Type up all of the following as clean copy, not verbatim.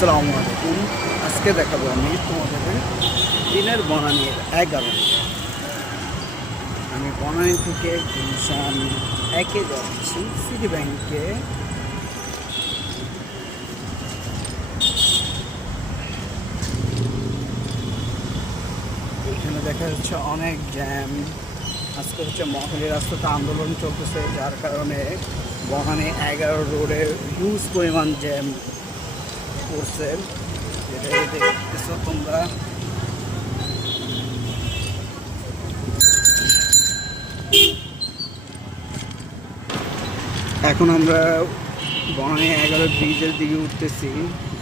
আসসালামু আলাইকুম। আজকে দেখাবো আমি তোমাদের দিনের বনানীর 11। আমি বনানী থেকে গুলশান একে যাচ্ছি সিটি ব্যাংকে। এখানে দেখা যাচ্ছে অনেক জ্যাম। আজকে হচ্ছে মহাখালী রাস্তাতে আন্দোলন চলতেছে, যার কারণে বনানী 11 রোডে হিউজ পরিমাণ জ্যাম করছে। যেটা দেখতেছো তোমরা। এখন আমরা বনানী 11 ব্রিজের দিকে উঠতেছি,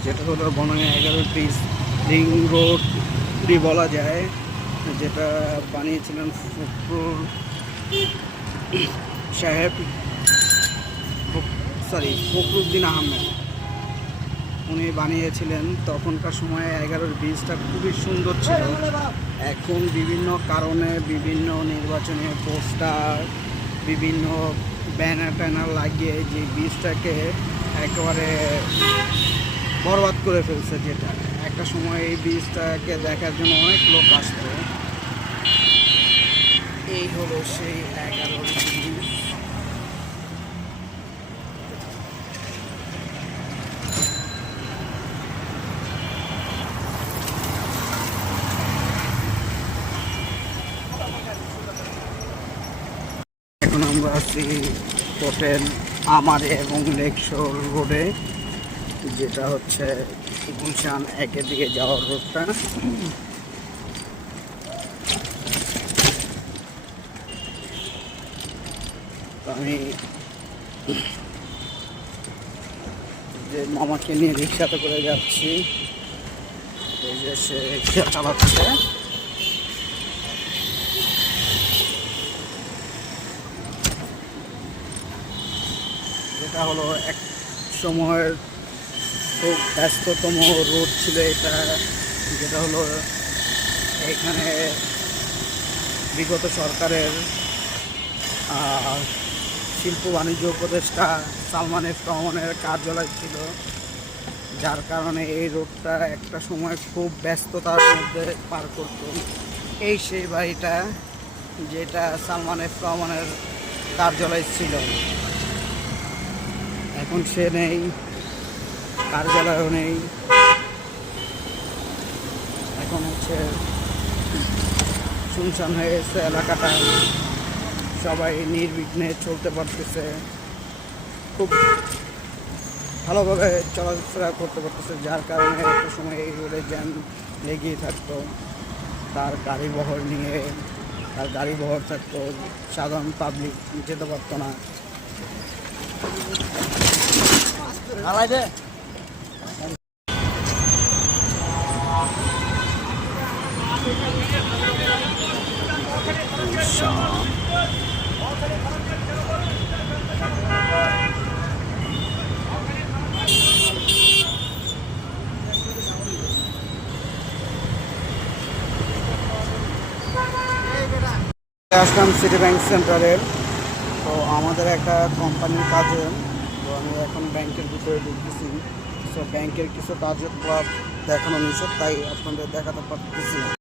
যেটা হলো বনানী 11 ব্রিজ রিং রোড বলা যায়, যেটা বানিয়েছিলেন ফখরুল সাহেব, ফখরুদ্দিন আহমেদ। উনি বানিয়েছিলেন। তখনকার সময়ে 11 ব্রিজটা খুবই সুন্দর ছিল। এখন বিভিন্ন কারণে বিভিন্ন নির্বাচনী পোস্টার, বিভিন্ন ব্যানার ট্যানার লাগিয়ে যে ব্রিজটাকে একেবারে বরবাদ করে ফেলছে। যেটা একটা সময় এই ব্রিজটাকে দেখার জন্য অনেক লোক আসতো। এই হলো সেই 11 ব্রিজ। এখন আমরা আছি হোটেল আমারে এবং লেকশোর রোডে, যেটা হচ্ছে গুলশান একের দিকে যাওয়ার রোডটা। আমি যে মামাকে নিয়ে রিক্সাতে করে যাচ্ছি, এই যে সে রিক্সা চালাচ্ছে। যেটা হলো এক সময়ের খুব ব্যস্ততম রোড ছিল এটা। যেটা হলো এখানে বিগত সরকারের শিল্প বাণিজ্য উপদেষ্টা সালমান এফ রহমানের কার্যালয় ছিল, যার কারণে এই রোডটা একটা সময় খুব ব্যস্ততার মধ্যে পার করত। এই সেই বাড়িটা যেটা সালমান এফ রহমানের কার্যালয় ছিল। এখন সে নেই, কার্যালয়ও নেই। এখন হচ্ছে শুনশান হয়ে গেছে এলাকাটা। সবাই নির্বিঘ্নে চলতে পারতেছে, খুব ভালোভাবে চলাফেরা করতে পারতেছে, যার কারণে একটা সময় এই রোডে জ্যাম লেগেই থাকতো। তার গাড়ি বহর থাকতো, সাধারণ পাবলিক যেতে পারতো না। আসলাম সিটি ব্যাংক সেন্টারের। তো আমাদের একটা কোম্পানির কাজে, তো আমি এখন ব্যাংকের ভিতরে ঢুকতেছি। তো ব্যাংকের কিছু কার্যকলাপ দেখানো নিষেধ, তাই আপনাদের দেখাতে পারতেছি না।